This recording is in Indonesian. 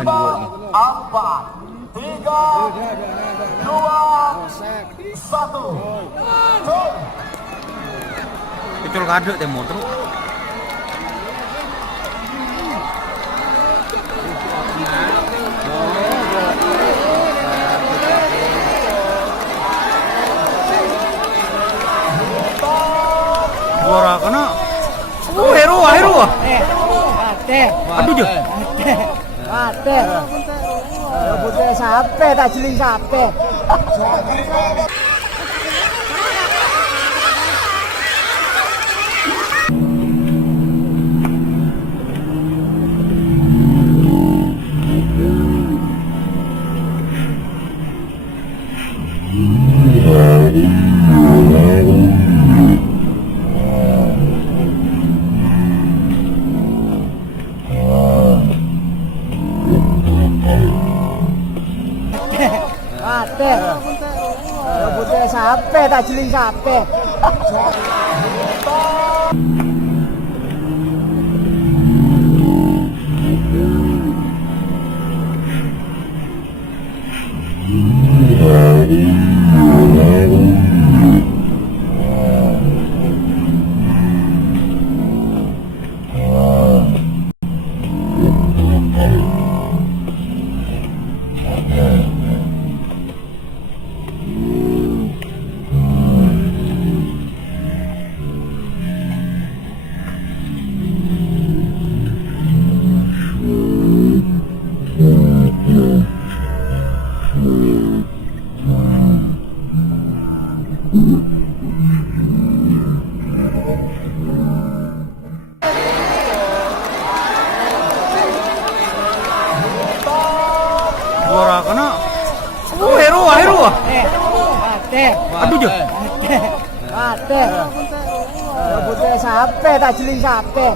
kan buat nih. 4, 3, 2, 1. Kecil kado teh motor. Suara kena. Hero. Aduh je. Ate. Rambutnya sape, tak jeling sape. Ate. Rambutnya sape, tak jeling sape. Suara kena. Hero. Ate. Aduh je. Ate. Rambutnya sape, tak jeling sape.